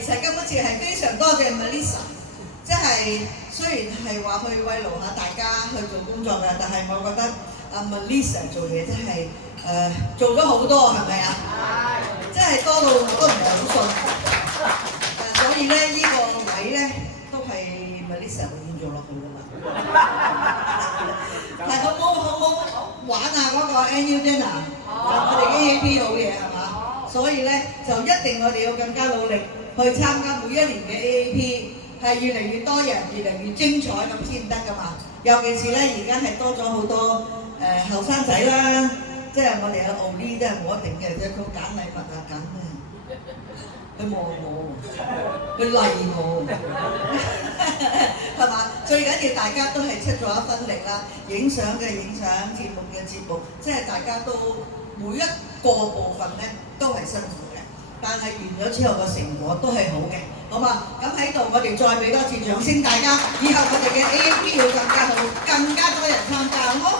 其實今次係非常多謝 Melissa， 即係雖然係話去慰勞下大家去做工作嘅，但係我覺得阿 Melissa 做嘢真係做咗好多，係咪啊？係，真係多到我都唔係好信。所以咧，呢個位咧都係 Melissa 永遠做落去㗎啦。係好冇玩下嗰個 annual dinner， 我哋 AAP 好嘢係嘛？所以咧就一定我哋要更加努力去參加每一年嘅 AAP， 係越嚟越多人，越嚟越精彩咁先得㗎嘛。尤其是咧而家係多咗好多後生仔啦，即係我哋有奧利都係冇一定嘅，即係佢揀禮物啊揀咩？佢望我，佢勵我，係嘛？最緊要大家都係出咗一分力啦，影相嘅影相，節目嘅節目，即係大家都每一個部分咧都係辛苦嘅，但係完咗之後個成果都係好嘅，好嘛？咁喺度我哋再俾多次掌聲，大家以後我哋嘅 AAP 要更加好，更加多人參加，好冇？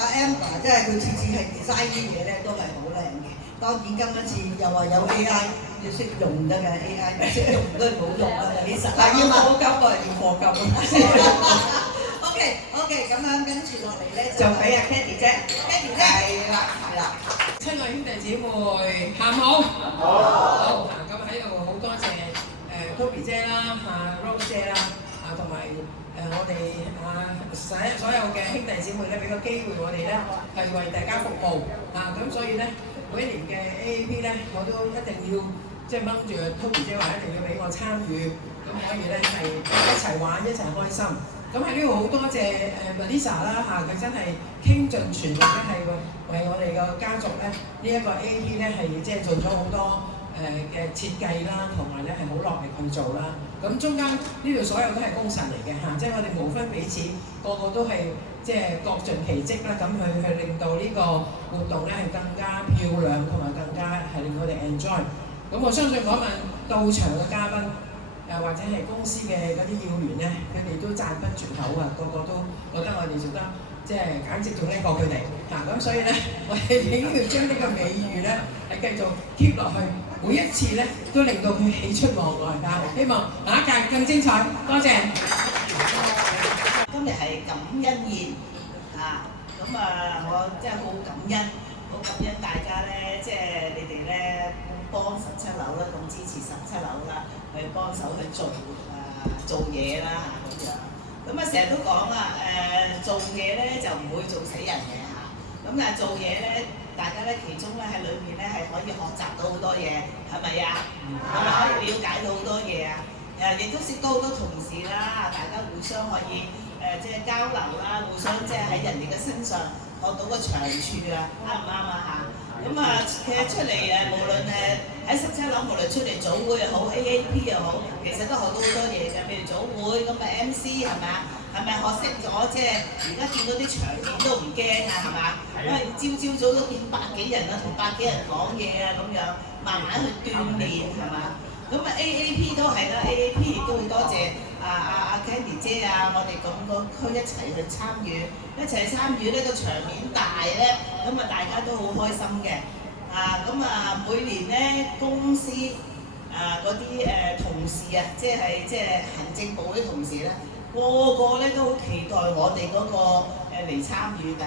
阿 Amber 即係佢次次係 design 啲嘢咧都係好靚嘅，當然今一次又話有 AI。要識用得嘅 AI， 唔識用都係冇用啦。其實係要課金啊，要課金。OK， 咁樣跟住落嚟咧就俾阿 Candy 姐 ，Candy 姐係啦。親愛兄弟姊妹，下好。好。咁喺度好多謝Toby 姐啦、Rose 姐啦，同埋我哋所有嘅兄弟姊妹咧，俾個機會我哋咧係為大家服務咁所以咧每一年嘅 AAP 咧，我都一定要。即係掹住 Toby 姐話一定要俾我參與，咁可以咧係一齊玩一齊開心。咁喺呢度好多謝Melissa 啦佢真係傾盡全力咧係為我哋個家族咧呢一個 AAP 咧係即係做咗好多嘅設計啦，同埋咧係好落力去做啦。咁中間呢度所有都係功臣嚟嘅即係我哋無分彼此，個個都係即係各盡其職啦，咁去令到呢個活動咧係更加漂亮，同埋更加係令我哋 enjoy。咁我相信嗰晚到場嘅嘉賓，或者係公司嘅嗰啲要員咧，佢哋都讚不絕口個個都覺得我哋做得即係簡直仲叻過佢哋咁所以咧，我哋應該要將呢個美譽咧係繼續 keep 落去，每一次咧都令到佢喜出望外希望下一屆更精彩，多謝。今日係感恩宴咁我真係好感恩，好感恩大家咧，即係你哋咧。幫17樓啦，咁支持17樓啦，去幫手去做嘢啦咁樣。咁成日都講啦，做嘢咧就唔會做死人嘅咁但係做嘢咧，大家咧其中咧喺裏面咧係可以學習到好多嘢，係咪啊？係咪可以了解到好多嘢啊？亦都識到好多同事啦，大家互相可以即係交流啦，互相即係喺人哋嘅身上學到個長處啊，啱唔啱啊其實出嚟無論喺17樓，無論出嚟組會又好 ，AAP 又好，其實都學到好多嘢嘅。譬如組會咁MC 係咪啊？係咪學識咗即係而家見到啲場面都唔驚係咪？因為朝早都見百幾人同百幾人講嘢咁樣，慢慢去鍛鍊係嘛？AAP 都係啦 ，AAP 亦都好多謝阿 Candy 姐我哋咁個區一齊去參與，呢個場面大咧，大家都好開心嘅。每年咧公司嗰啲同事即係行政部啲同事咧，個個咧都好期待我哋嗰個嚟參與㗎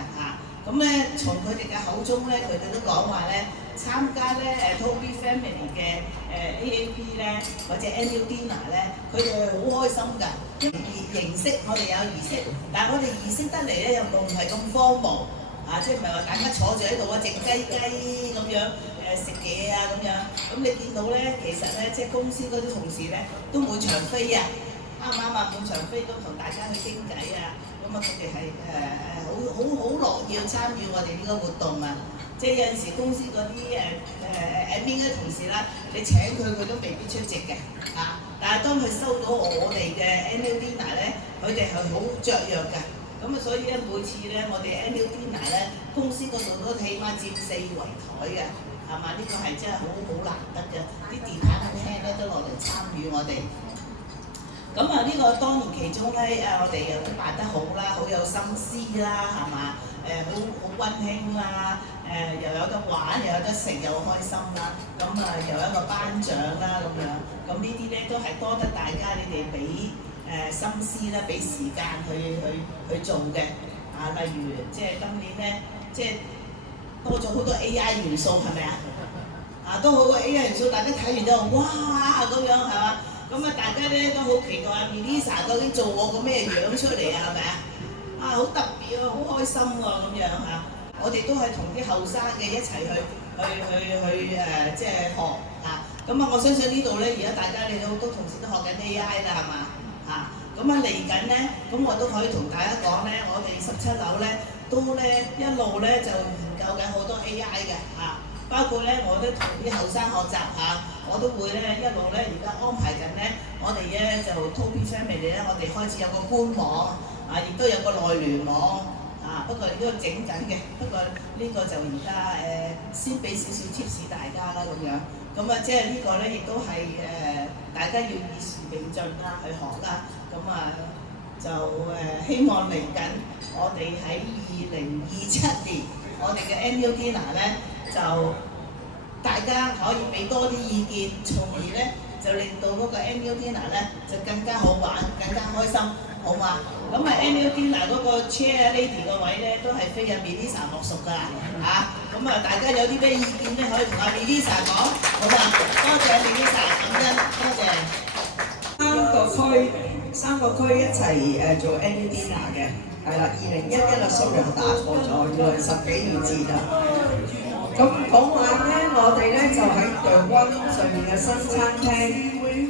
從佢哋嘅口中咧，佢哋都講話咧，參加咧Toby Family 嘅AAP 咧，或者 Annual Dinner 咧，佢哋好開心㗎。形式我哋有儀式，但係我哋儀式得嚟咧又唔係咁荒謬即係唔係話大家坐住喺度靜雞雞咁樣食嘢咁樣。你見到咧，其實咧即係公司嗰啲同事咧都滿場飛啱唔啱啊？滿場飛都同大家去傾偈佢哋係好樂意去參與我哋呢個活動即係有陣時公司嗰啲admin 嘅同事啦，你請佢都未必出席嘅但係當佢收到我哋嘅 annual dinner 咧，佢哋係好雀躍㗎。所以咧每次咧我哋 annual dinner 咧，公司嗰度都起碼佔4圍台嘅，係嘛？呢個係真係好難得嘅，啲department head咧都落嚟參與我哋。呢個當然其中咧我哋又都辦得好啦，好有心思啦，係嘛？好溫馨啦，又有得玩，又有得食，又開心啦。又有一個頒獎啦咁樣。呢啲咧咧都係多得大家你哋俾心思啦，俾時間去做嘅。例如即係今年咧，即係多咗好多 AI 元素，係咪啊？都好多 AI 元素，大家睇完之後，哇咁樣係嘛？咁大家咧都好期待阿 Melissa 究竟做我個咩樣出嚟啊？係咪啊？好特別啊，好開心喎咁樣嚇！我哋都係同啲後生嘅一齊去即係學嚇。咁我相信呢度咧，而家大家你好多同事都學緊 AI 啦，係嘛咁嚟緊咧，咁我都可以同大家講咧，我哋17樓咧都咧一路咧就研究緊好多 AI 嘅包括咧我都同啲後生學習我都會咧一路咧而家安排緊咧，我哋咧就 Toby Family 咧，我哋開始有個官網亦都有個內聯網不過呢個整緊嘅，不過呢個就而家先俾少少 tips 大家啦咁樣，咁即係呢個咧亦都係大家要與時並進啦，去學啦，咁就希望嚟緊我哋喺2027年，我哋嘅 Annual Dinner 咧就大家可以俾多啲意見，從而咧就令到嗰個 Annual Dinner 咧就更加好玩，更加開心，好嘛？咁Annual Dinner 嗰個 Chair Lady 個位咧都係非阿 Melissa 莫屬㗎咁大家有啲咩意見咧可以同阿 Melissa 講，好嘛？多謝 Melissa， 感恩，多謝。三個區一齊做 Annual Dinner 嘅，係啦，2011啊，sorry我打錯咗，原來10幾年前啦。咁嗰晚咧，我哋咧就喺The One上面嘅新餐廳，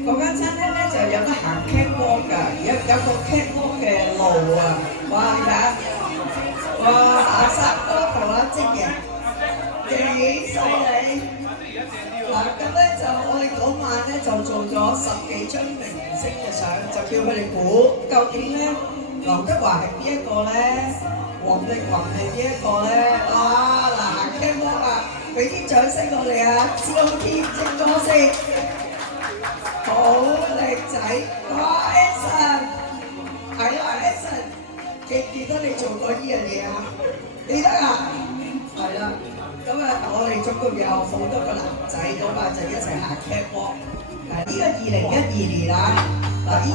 嗰間餐廳咧就有得行 catwalk 㗎，有個 catwalk 嘅路哇你睇下，哇三哥同阿積爺幾犀利！咁咧就我哋嗰晚咧就做咗10幾張明星嘅相，就叫佢哋估究竟咧劉德華係邊一個咧，黃力宏係邊一個咧？嗱 catwalk俾啲掌聲我哋超天精哥先，好靚仔，Anson， 係Anson， 記唔記得你做過呢樣嘢記得係啦。咁我哋總共有好多個男仔嗰晚就一齊行 catwalk。呢個2012年呢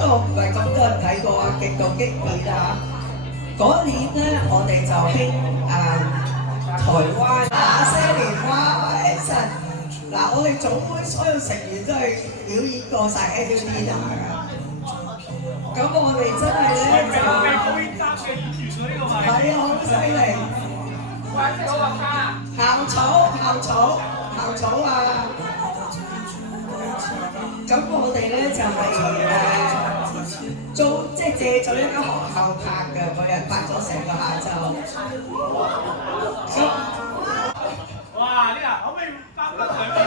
個唔係咁多人睇過極度經典嗰年咧，我哋就興台灣那些年Anson， 我哋總會所有成員都係表演過晒 Annual Dinner 咁我哋真係咧就係好犀利。校草咁我哋咧就係借咗一間學校拍嘅，嗰日拍咗成個下晝。哇！呢可唔可以翻返兩邊？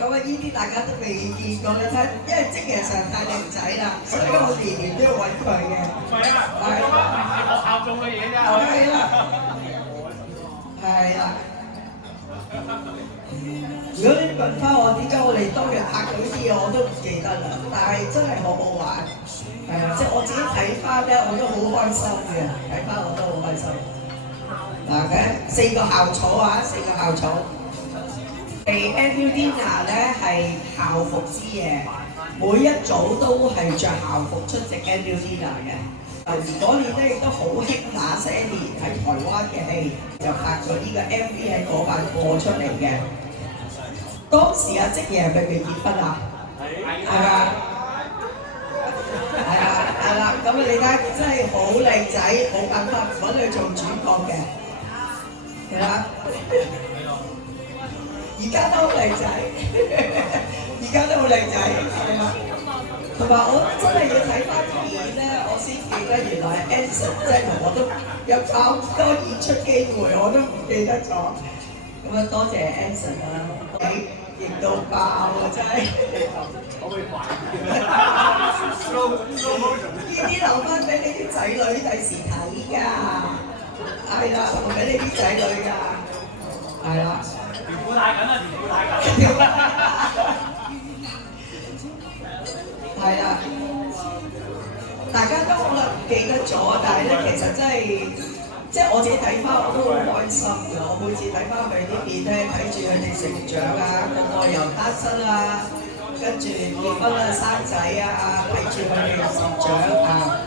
咁呢啲大家都未見過，你睇，因為積爺實在太靚仔啦，所以我年年都要揾佢嘅。係平時學校做嘅嘢啫。係啦。如果你問翻我點解我哋當日拍嗰啲嘢我都唔記得啦，但係真係好好玩。即係我自己睇翻咧，我都好開心嘅，睇翻我都好開心。4個校草4個校草。Annual Dinner 咧係校服之夜，每一組都係着校服出席 Annual Dinner 嘅。而嗰年咧亦都好興那些年喺台灣嘅戲，就拍咗呢個 MV 喺嗰晚播出嚟嘅。當時積爺係咪未結婚係嘛？係啦，咁你睇真係好靚仔，冇辦法揾佢做主角嘅，係啦。而家都好靚仔，係啦。同埋我真係要睇翻片咧，我先記得原來Anson即係我都有咁多演出機會，我都唔記得咗。咁多謝Anson型到爆真係。可唔可以快啲？呢啲留翻俾你啲仔女第時睇㗎，係啦，留俾你啲仔女㗎，係啦。條褲太緊啦，條褲太緊。係啦，大家都可能唔記得咗，但係咧其實真係即係我自己睇翻我都好開心㗎。我每次睇翻佢啲片咧，睇住佢哋成長啊，個個由單身啊，跟住結婚啊、生仔啊，睇住佢哋成長啊。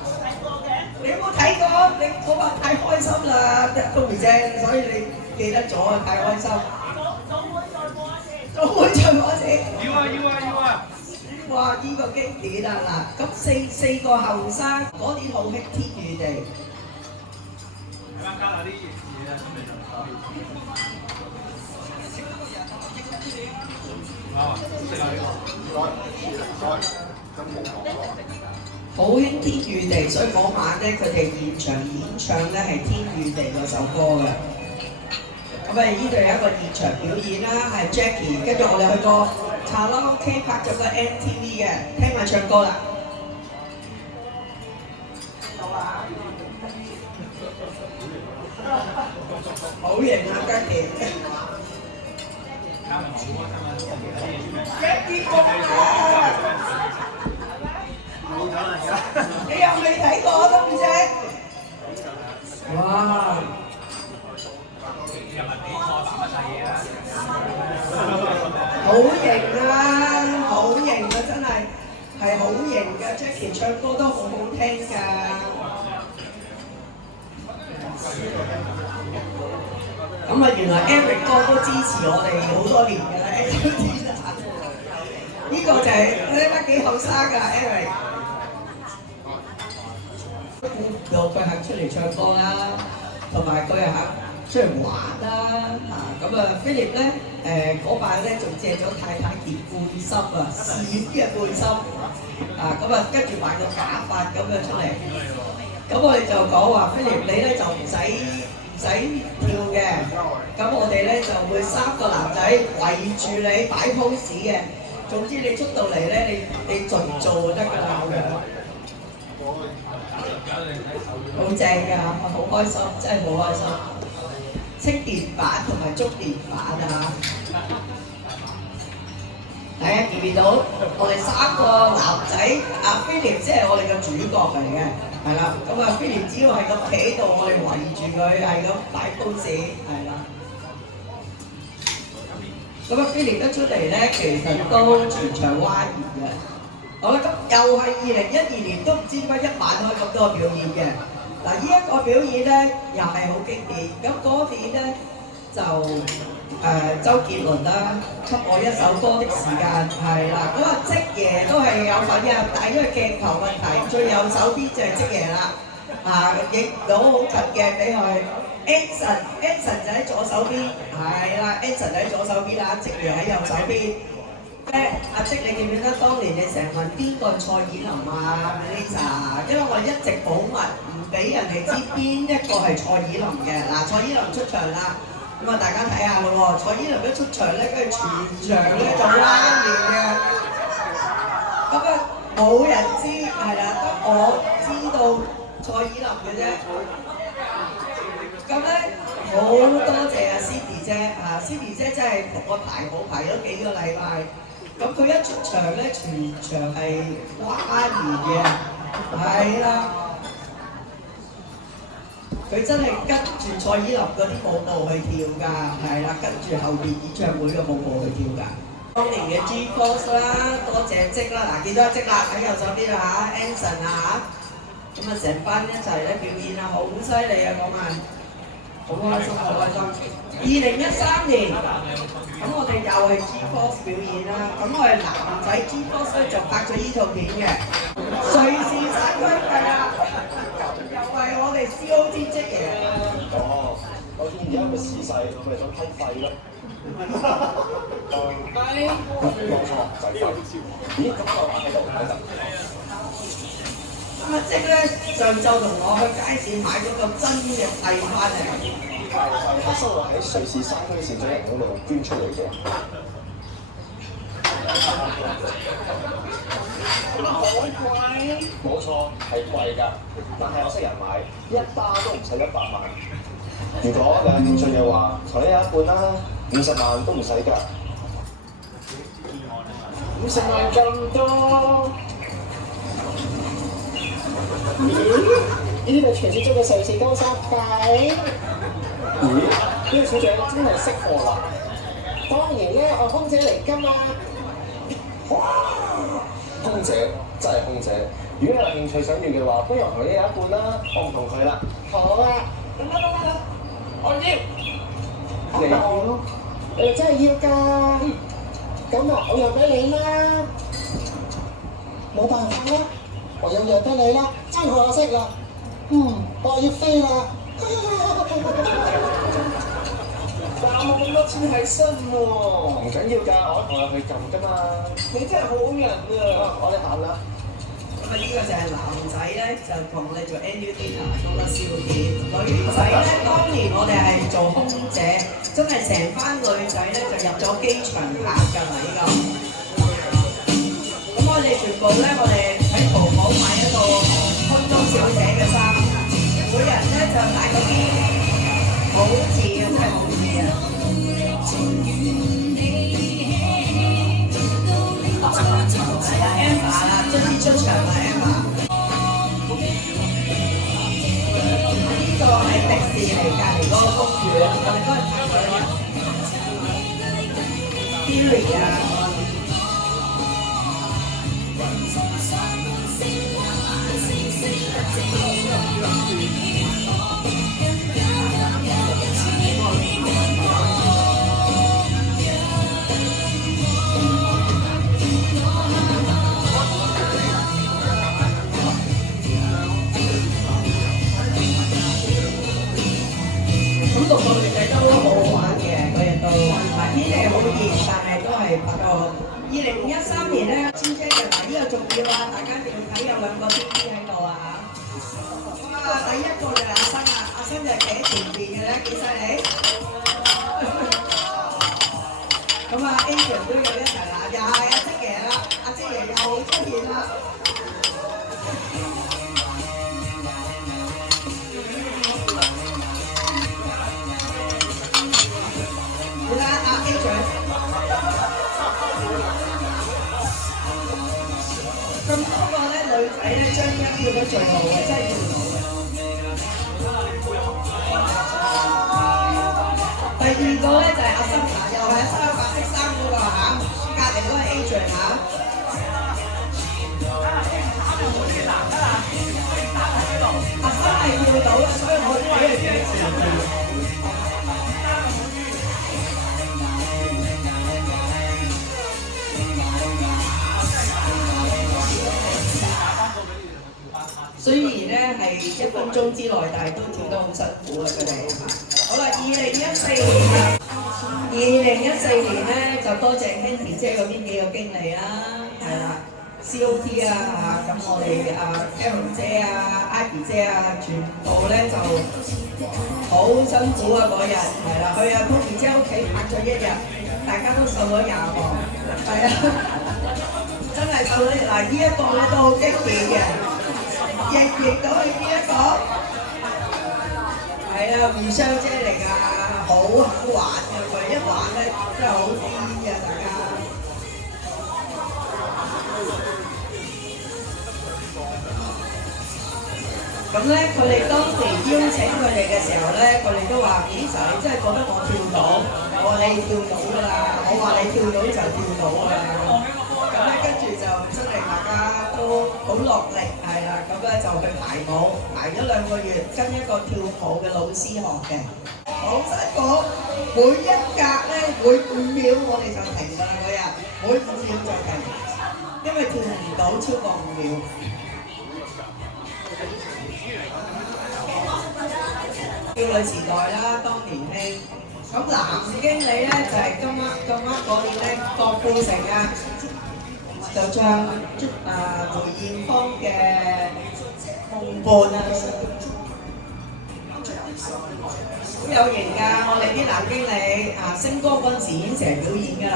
你有冇睇過？你我話太開心啦，都唔正，所以你記得咗啊，太開心。總會再播一次。要啊要啊要啊！哇！呢個經典啊嗱，咁四個後生嗰年好興天與地。加下啲嘢啊，準備就啱啊！食下呢個。好興天與地，所以嗰晚咧佢哋現場演唱咧係天與地嗰首歌嘅。咁啊，呢度有一個現場表演啦，係 Jackie， 跟住我哋去過卡拉 OK 拍咗個 MTV 嘅，聽埋唱歌啦。好型啊 Jackie！Jackie 公啊！你又未睇過都唔知？哇！好型啊！好型啊！真係好型㗎 ，Jackie 唱歌都好好聽㗎。咁啊，原來 Eric 哥都支持我哋好多年㗎啦 ，Eric 呢個就係呢幾後生㗎 Eric。估唔到佢肯出嚟唱歌啦，同埋佢又肯出嚟玩啦嚇。咁啊 Philip 咧嗰晚咧仲借咗太太件背心啊，閃嘅背心啊，咁啊跟住買個假髮咁樣出嚟。咁我哋就講話 Philip 你咧就唔使跳嘅，咁我哋咧就會3個男仔圍住你擺 pose 嘅。總之你出到嚟咧，你做就得㗎啦咁樣。好正㗎，好開心，真係好開心。清電版同埋觸電版啊！大家見唔見到我哋3個男仔？阿 Philip 即係我哋嘅主角嚟嘅，係啦。咁啊 Philip 只要係咁企喺度，我哋圍住佢係咁擺 pose，係啦。咁啊 Philip 一出嚟咧，其實都全場譁然嘅。好啦，咁又係2012年，都唔知點解一晚開咁多表演嘅。嗱，呢一個表演咧又係好經典。咁嗰年咧就周杰倫啦，給我一首歌的時間係啦。咁啊，職爺都係有份嘅，但係因為鏡頭問題，最右手邊就係職爺啦。影唔到好近嘅俾佢。Anson 就喺左手邊，係啦 ，Anson 喺左手邊啦，職爺喺右手邊。阿積，你記唔記得當年你成日問邊個蔡依林啊 Lisa？ 因為我一直保密，唔俾人哋知邊一個係蔡依林嘅。嗱，蔡依林出場啦，咁啊大家睇下咯喎，蔡依林一出場咧，跟住全場咧就譁然嘅。咁啊冇人知，係啦，得我知道蔡依林嘅啫。咁咧好多謝阿 Cindy 姐，Cindy 姐真係同我排好排咗幾個禮拜。咁佢一出場咧，全場係譁然嘅，係啦。佢真係跟住蔡依林嗰啲舞步去跳㗎，係啦，跟住後邊演唱會嘅舞步去跳㗎。當年嘅 G-Force 啦，多謝積啦，嗱見到阿積啦喺右手邊啦嚇 ，Anson 啊嚇，咁啊成班一齊咧表演啊，好犀利啊嗰晚，好開心好開心。2013年。咁我哋又係 G-Force 表演啦，咁我哋男仔 G-Force 咧就拍咗呢套片嘅，瑞士山區係啦，又係我哋 COT 職爺。哦，我見而家個時勢，我咪想批廢咯。係。冇錯，就係廢。咦？咁我話喺度睇就。阿積咧上晝同我去街市買咗個真嘅廢翻嚟。係收落喺瑞士山區善長人嗰度捐出嚟嘅。好貴！冇錯，係貴㗎，但係我識人買，一包都唔使100萬。如果你有興趣嘅話，同你有一半啦，50萬都唔使㗎。50萬咁多？咦？呢啲咪傳説中嘅瑞士高沙費？咦？呢個小姐真係識貨啦！當然咧，我空姐嚟㗎嘛。哇！空姐真係空姐。如果你有興趣想要嘅話，不如我同你有一半啦，我唔同佢啦。好啊，得，我要。你要？你真係要㗎？咁啊，我讓俾你啦。冇辦法啦，我又讓俾你啦，真可惜啦。我要飛啦。但我冇咁多錢喺身喎。唔緊要㗎，我同佢撳㗎嘛。你真係好人啊！我哋行啦。咁啊，呢個就係男仔咧，就同我哋做 annual dinner 做得笑點。女仔咧，當年我哋係做空姐，真係成班女仔咧就入咗機場拍㗎啦，依家。咁我哋全部咧，我哋喺淘寶買一個空中小姐嘅衫，每人咧就帶個肩，好似啊，真係好似啊！係啊 ，Emma 啦，終於出場啦 ，Emma。呢個係迪士尼隔離嗰個公園，我哋嗰日拍咗 Billy 啊。咁6個月仔都好好玩嘅，嗰日都天氣好熱，但係都係拍過。2013年咧，千姐就話呢個重要啊，大家一定要睇有2個天師喺度啊嚇！哇，第一個就係阿生啊，阿生就企喺前邊嘅咧，幾犀利！咁啊 ，Adrian 都有一齊啦，又係阿積爺啦，阿積爺又出現啦。你睇下阿 Adrian。咁不過咧，女仔咧張一跳得最好嘅，真係跳到嘅。第2個咧就係阿生啊，又係阿生白色衫嗰個嚇，隔離嗰個 Adrian 嚇。阿生係跳到嘅，所以我俾佢跳前邊。雖然咧係1分鐘之內，但係都跳得好辛苦啊！佢哋好啦，2014年咧就多謝 Henry 姐嗰邊幾個經理啦，係啦 ，COT 啊嚇，咁我哋Karen 姐啊、Ivy 姐啊，全部咧就好辛苦啊嗰日，係啦，去阿 Tony 姐屋企拍咗1日，大家都瘦咗20磅，係啊，真係瘦咗嗱，呢一個咧都好激烈嘅。認到係邊一個？係啊，互相姐嚟㗎，好肯玩嘅佢，一玩咧真係好癲嘅大家。咁咧，佢哋當時邀請佢哋嘅時候咧，佢哋都話：咦，實你真係覺得我跳到？我話你跳到㗎啦，我話你跳到就跳到㗎啦。咁咧，跟住就真係大家都好落力，係啦，咁咧就去排舞，排咗2個月，跟一個跳舞嘅老師學嘅。好辛苦，每一格咧，每5秒我哋就停㗎啦嗰日，每5秒就停，因為跳唔到超過5秒。少女時代啦，當年興。咁男經理咧就係咁啱嗰年咧，郭富城啊，就唱梅艷芳嘅夢伴啊，好有型㗎！我哋啲男經理星光嗰陣時已經成日表演㗎啦，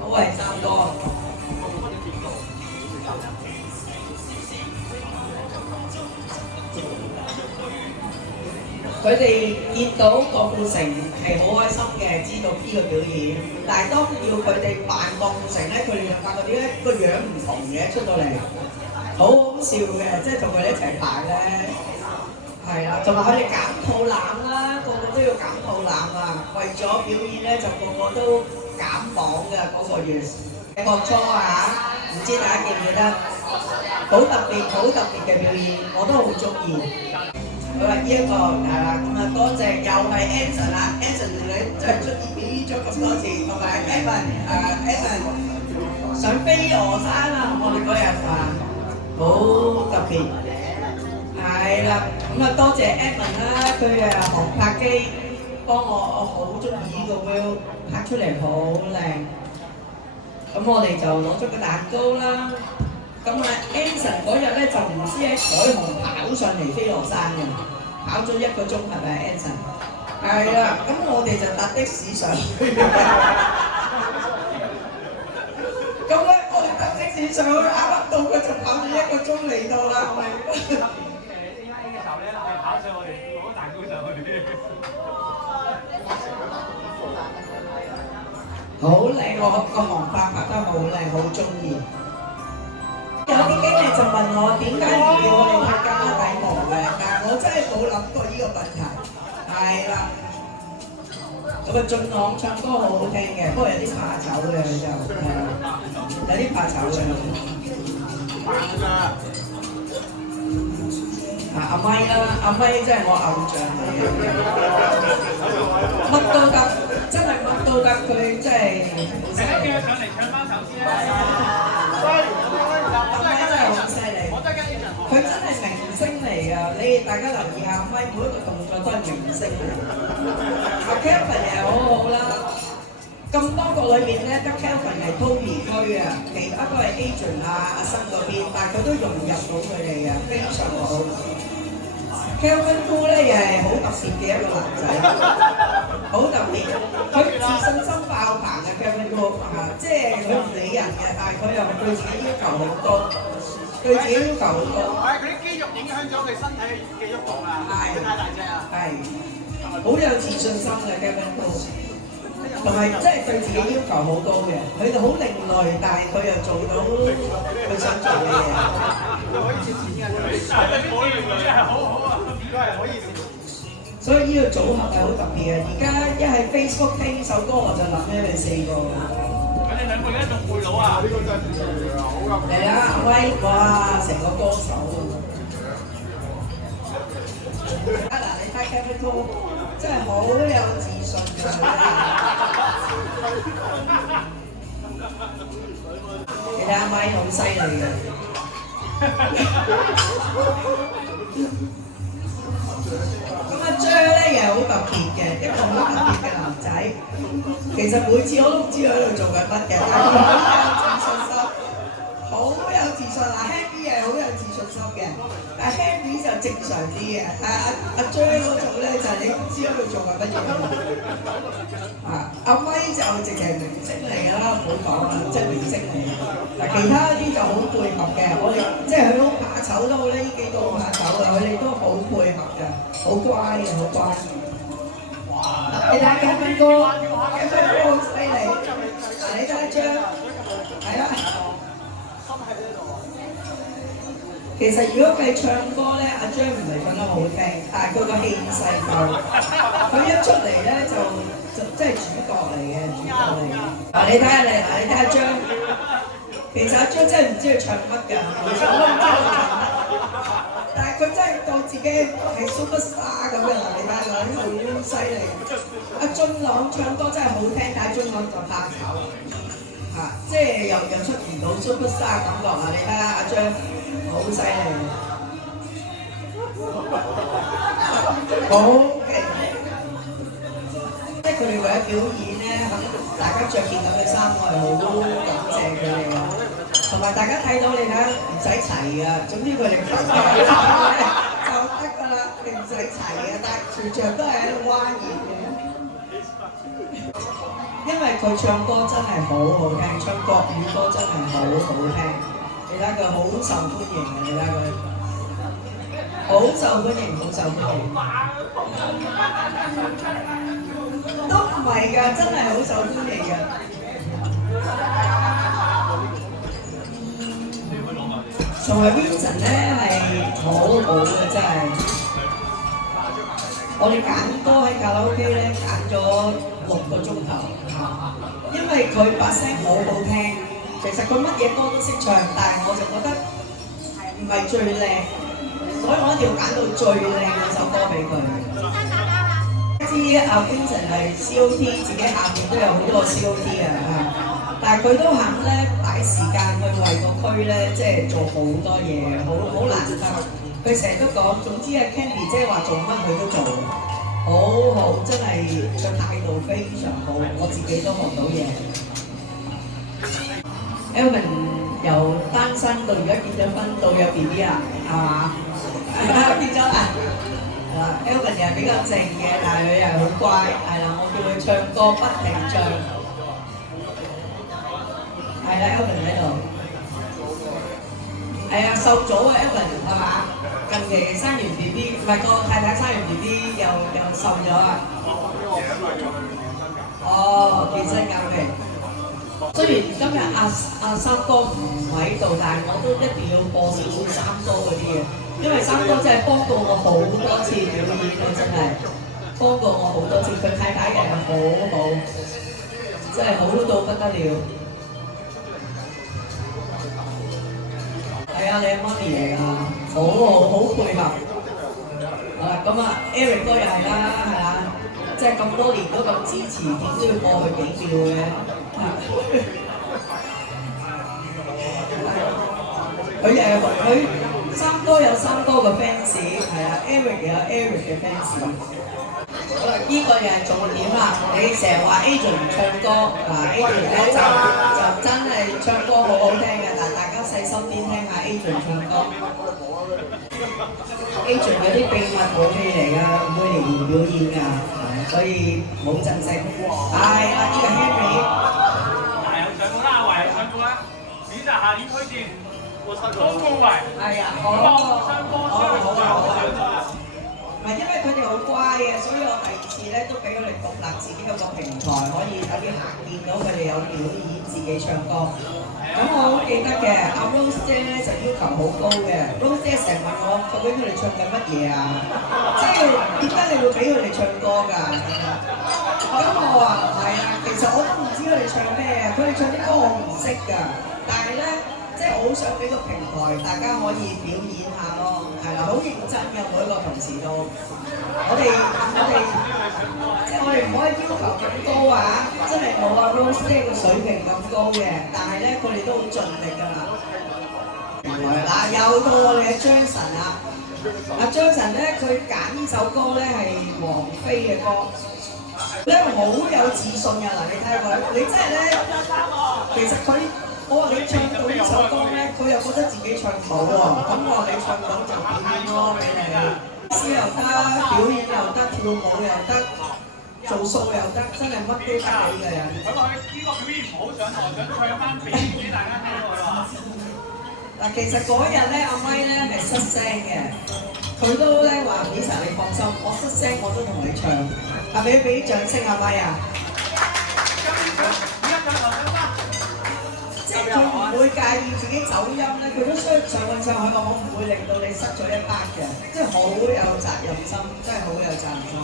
好為三哥。佢哋見到郭富城係好開心嘅，知道呢個表演。但係當要佢哋扮郭富城咧，佢哋就發覺點解個樣唔同嘅出到嚟。好好笑嘅，即係同佢哋一齊排咧，係啦，同埋佢哋減肚腩啦，個個都要減肚腩啊！為咗表演咧，就個個都減磅嘅嗰個月。國初啊，唔知大家記唔記得？好特別嘅表演，我都好中意。好啦，呢一個係啦，咁啊多謝又係 Anson 啦 ，Anson 你真係出現表演咗咁多次，同埋 Evan 想飛鵝山啊！我哋嗰日話好特別，係啦，咁啊多謝 Evan 啦，佢航拍機幫我好中意呢個 view 拍出嚟好靚。咁我哋就攞咗個蛋糕啦。咁啊 Anson 嗰日咧就唔知喺彩虹跑上嚟飛鵝山嘅，跑咗1個鐘係咪 Anson？係啦，咁我哋就搭的士上去。咁咧我哋搭的士上去，啱啱到佢就跑咗1個鐘嚟到啦，係咪？AI 嘅時候咧，我哋跑上我哋攞蛋糕上去。好靚，我個航拍拍得好靚，好中意。有啲經理就問我點解唔要我哋拍加拉底毛嘅，但係我真係冇諗過呢個問題。係啦，咁啊俊朗唱歌好好聽嘅，不過有啲怕醜嘅就係啦，有啲怕醜嘅。阿咪啦，阿咪真係我偶像嚟嘅，乜都得，真係乜都得，佢真係好犀利。叫佢上嚟唱翻首先啦。阿咪真係好犀利，佢真係明星嚟㗎，你大家留意下，阿咪每一個動作都係明星嚟。阿 Kelvin 又好好啦，咁多個裏面咧，得 Kelvin 係 Toby 區啊，其他都係 Adrian 阿新嗰邊，但係佢都融入到佢哋啊，非常好。Kelvin Koo 咧又係好特別嘅一個男仔，好特別，佢自信心爆棚嘅 Kelvin Koo 啊，即係佢唔理人嘅，但係佢又對自己要求好高，對自己要求好高。係佢啲肌肉影響咗佢身體嘅喐動啊，佢太大隻啊。係，好有自信心嘅 Kelvin Koo。同埋即係對自己要求好高嘅，佢就好另類，但係佢又做到佢想做嘅嘢。可以接錢嘅，我另類係好好啊，應該係可以接。所以呢個組合係好特別嘅。而家一喺 Facebook 聽首歌，我就諗起你4個。佢哋兩個而家仲配佬啊！呢個真係好有。嚟啦，阿威，哇，成個歌手啊！嗱，你睇 Kevin Koo 真係好有自信㗎。你睇阿咪好犀利嘅，咁阿 J 咧又係好特別嘅，一個好特別嘅男仔。其實每次我都唔知佢喺度做緊乜嘅，但係佢好有自信，好有自信。Happy 係好有自信心嘅，但係 Happy 就正常啲嘅。但係阿 J 嗰種咧就係你唔知喺度做緊乜嘢。阿咪就直情係明星嚟㗎啦，唔好講啦，即係明星嚟。嗱，其他啲就好配合嘅，我哋即係佢好怕醜都好呢幾個好怕醜嘅，佢哋都好配合㗎，好乖嘅，好乖。你睇Kevin哥好犀利，你睇張，係啦。其實如果計唱歌咧，阿張唔係唱得好聽，但係佢個氣勢夠，佢一出嚟咧就即係主角嚟嘅，主角嚟嘅。嗱你睇下你，嗱你睇下張，其實阿張真係唔知佢唱乜㗎，佢唱乜唔知佢唱乜，但係佢真係當自己係 superstar 咁嘅。嗱你睇下佢好犀利。阿俊朗唱歌真係好聽，但係俊朗就怕醜，即係又出唔到 superstar 感覺啊！你睇下阿張。好犀利，好勁！即係佢哋為咗表演咧，大家着件咁嘅衫，我係好感謝佢哋嘅。同埋大家睇到你睇下唔使齊㗎，總之佢哋就得㗎啦，你唔使齊嘅，但係全場都係喺度譁然嘅。因為佢唱歌真係好好聽，唱國語歌真係好好聽。你睇佢好受歡迎啊！你睇佢好受歡迎，好受歡迎，都唔係㗎，真係好受歡迎㗎。同埋 Vincent 咧係好好嘅，真係。我哋揀歌喺卡拉 OK 咧揀咗6個鐘頭，因為佢把聲好好聽。其實佢乜嘢歌都識唱，但係我就覺得唔係最靚，所以我一定要揀到最靚嗰首歌俾佢。知阿 Vincent 係 COT， 自己下面都有好多個 COT 啊，但係佢都肯咧擺時間去為個區咧，即係做好多嘢，好難得。佢成日都講，總之啊 Candy 姐話做乜佢都做，好好，真係個態度非常好，我自己都學到嘢。Elvin 由單身到而家結咗婚，到有 BB 啦，係嘛？結咗啦。Elvin 又係比較靜嘅，但係佢又係好乖，係啦，我叫佢唱歌不停唱，係啦 ，Elvin 喺度，係啊，瘦咗啊 Elvin 係嘛？近期生完 BB， 唔係個太太生完 BB 又瘦咗啊！哦，健身減肥。雖然今日阿三哥唔喺度，但係我都一定要播少少三哥嗰啲嘢，因為三哥真係幫過我好多次表演啊，真係幫過我好多次。佢太太人好好，真係好到不得了。係啊，你係媽咪嚟㗎，好配合。咁啊 Eric 哥又係啦，係啦，即係咁多年都咁支持，點都要過去幾秒嘅。佢三哥有三哥嘅 fans， 係啊 ，Eric 有 Eric 嘅 fans。好啦，呢個又係重點啦。你成日話 Adrian 唔唱歌，Adrian 咧就真係唱歌好好聽嘅，但係大家細心啲聽下 Adrian 唱歌。Adrian 有啲秘密武器嚟㗎，唔會嚟表演㗎，所以冇珍惜。係啦，呢個 Henry。上過啦，阿維上過啦，選擇下年推薦高高維。係啊，好啊。唔係因為佢哋好乖嘅，所以我第二次咧都俾佢哋獨立自己有個平台，可以等啲客見到佢哋有表演自己唱歌。咁我好記得嘅，阿 Rose 姐咧就要求好高嘅 ，Rose 姐成日問我究竟佢哋唱緊乜嘢啊？即係點解你會俾佢哋唱歌㗎？咁我話唔係啊，其實我都唔知佢哋唱咩啊，佢哋唱啲歌我唔識㗎，但係咧即係我好想俾個平台大家可以表演下咯，係啦，好認真嘅每一個同事都，我哋即係我哋唔可以要求咁高啊，真係冇阿 Rose 姐嘅水平咁高嘅，但係咧佢哋都好盡力㗎啦。嗱，又到我哋嘅 Jason 啦，阿 Jason 咧佢揀呢首歌咧係王菲嘅歌。咧好有自信㗎嗱，你睇下佢，你真係咧，其實我話你唱到呢首歌咧，佢又覺得自己唱唔到喎，咁我話你唱到就表演咯俾你，詩又得，表演又得，跳舞又得，做數又得，真係乜都得你嘅人。咁佢呢個表演唔好上台，想唱翻俾大家聽喎。嗱，其實嗰日咧，阿咪咧係失聲嘅，佢都咧話 Lisa 你放心，我失聲我都同你唱。係咪要俾啲掌聲阿咪啊？即係佢唔會介意自己走音咧，佢都上去唱，我唔會令到你失咗一巴嘅，即係好有責任心，真係好有責任心，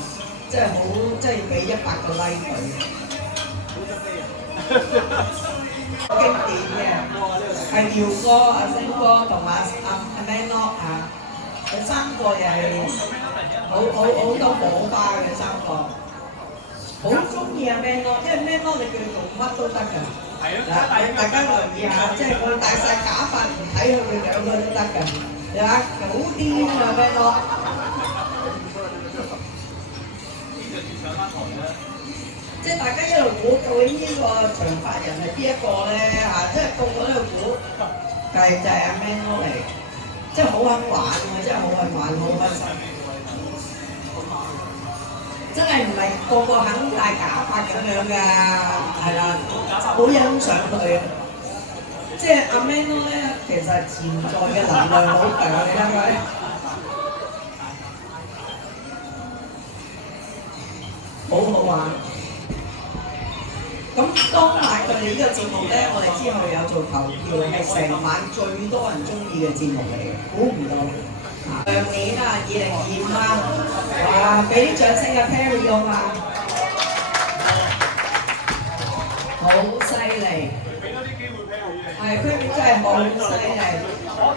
即係好，即係要俾100個 like 佢。經典嘅係耀哥、阿星哥同埋阿 Manok 啊，佢3個又係好多火花嘅3個。好中意阿 Manok，因為 Manok 你叫佢做乜都得㗎。大家留意下，即係佢戴晒假髮唔睇佢哋兩個都得㗎，係嘛？好癲啊 Manok！ 即係大家一路估究竟呢個長髮人係邊一個咧嚇？即係個個都喺度估，就係阿 Manok 嚟，即係好肯玩喎，真係好肯玩，好開心。真係唔係個個肯戴假髮咁樣㗎，係啦，好欣賞佢。即係阿 Manok 咧，其實潛在嘅能量好強，你睇佢。好好玩。咁當晚佢哋呢個節目咧，我哋之後有做投票，係成晚最多人中意嘅節目嚟嘅，估唔到。上年啊，2025啊，哇！俾啲掌聲啊 Perry 好嘛？好犀利！俾多啲機會 Perry 你。係 Perry 真係好犀利。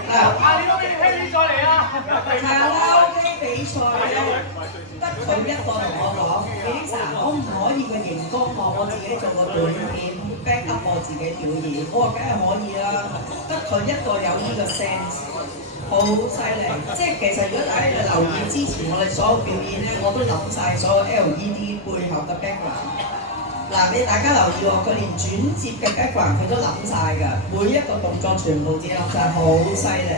下年都俾 Perry 再嚟啊！卡拉 OK 比賽咧，得佢一個同我講 ，Elisa， 可唔可以個熒光幕我自己做個短片 back up 我自己表演？我話梗係可以啦，得佢一個有呢個 sense， 好犀利。即係其實如果大家留意之前我哋所有表演咧，我都諗晒所有 LED 背後嘅 background。嗱，你大家留意喎，佢連轉接嘅 background 佢都諗晒㗎，每一個動作全部自己諗晒，好犀利。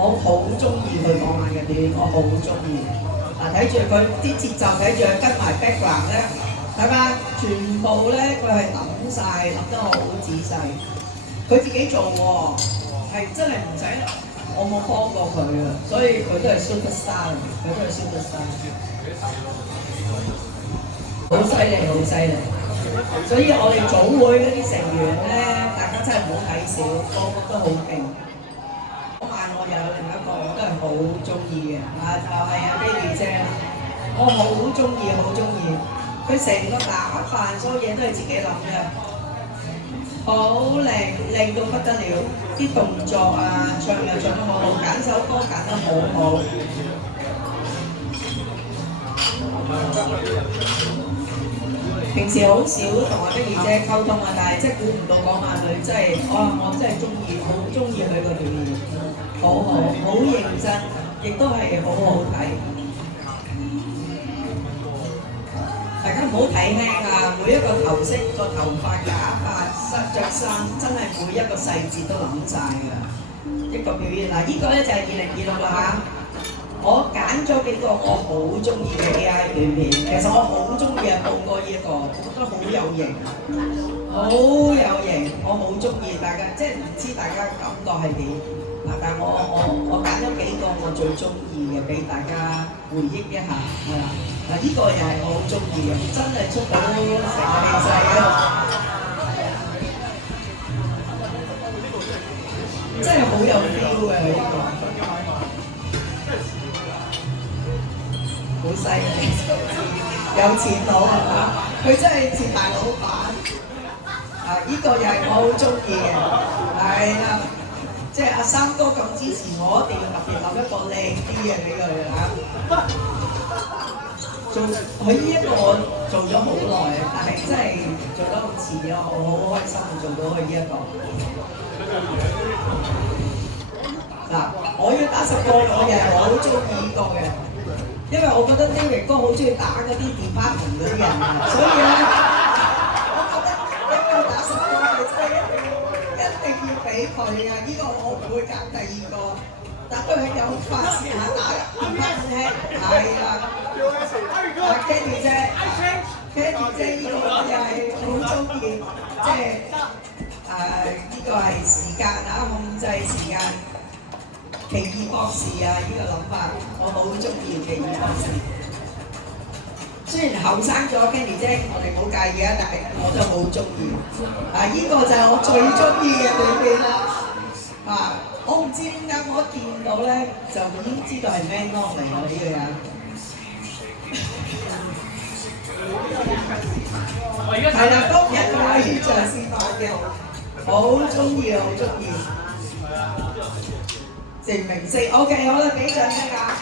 我好中意佢嗰晚嘅表演，我好中意。嗱，睇住佢啲節奏，睇住佢跟埋 background 咧，睇下全部咧佢係諗晒，諗得好仔細。佢自己做喎，係真係唔使我冇幫過佢啊，所以佢都係 superstar， 佢都係 superstar。好犀利，好犀利！所以我哋組會嗰啲成員咧，大家真係唔好睇小，個個都好勁。嗰晚我有另一個我都係好中意嘅，就係阿 Baby 姐啦。我好中意，好中意。佢成個打扮，所有嘢都係自己諗嘅，好靚，靚到不得了。啲動作啊，唱又唱得好好，揀首歌揀得好好。平時好少同阿 Baby 姐溝通啊，但係真係估唔到嗰晚佢真係，我真係中意，好中意佢個表演，好好，好認真，亦都係好好睇。大家唔好睇輕啊！每一個頭飾、個頭髮、假髮、着衫，真係每一個細節都諗晒㗎。一個表演嗱，呢個咧就係2026啦嚇。我揀咗幾個我好中意嘅 AI 短片，其實我好中意啊，報哥呢一個，我覺得好有型，好有型，我好中意。大家即係唔知大家感覺係點嗱，但係我揀咗幾個我最中意嘅俾大家回憶一下，係啦。嗱，呢個又係我好中意嘅，真係出到成個氣勢嘅，真係好有 feel 嘅呢個。好犀利，有錢佬係嘛？佢真係似大老闆。呢個又係我好中意嘅，係啦，即係阿三哥咁支持我，一定要特別諗一個靚啲嘅俾佢嚇。佢呢一個我做咗好耐，但係真係做得好遲嘅，我好開心做到佢呢一個。嗱，我要打10個，我又係好中意呢個嘅。因為我覺得 David 哥好中意打嗰啲 department 嗰啲人啊，所以咧，我覺得一個打10個係真係一定要俾佢啊！呢個我唔會揀第二個，等佢有發泄下打 department 係啦。阿 Candy 姐 ，Candy 姐呢個我又係好中意，即係呢個係時間啊，控制時間。奇異博士啊！呢個諗法我好中意奇異博士。雖然後生咗 Candy 姐，我哋冇介意啊，但係我都好中意。呢個就係我最中意嘅短片啦。我唔知點解我一見到咧就已經知道係 Man Up 嚟㗎呢個人。係啦，當日佢喺現場示範嘅，好中意，好中意。成明星 ，OK， 好啦，俾掌聲啊！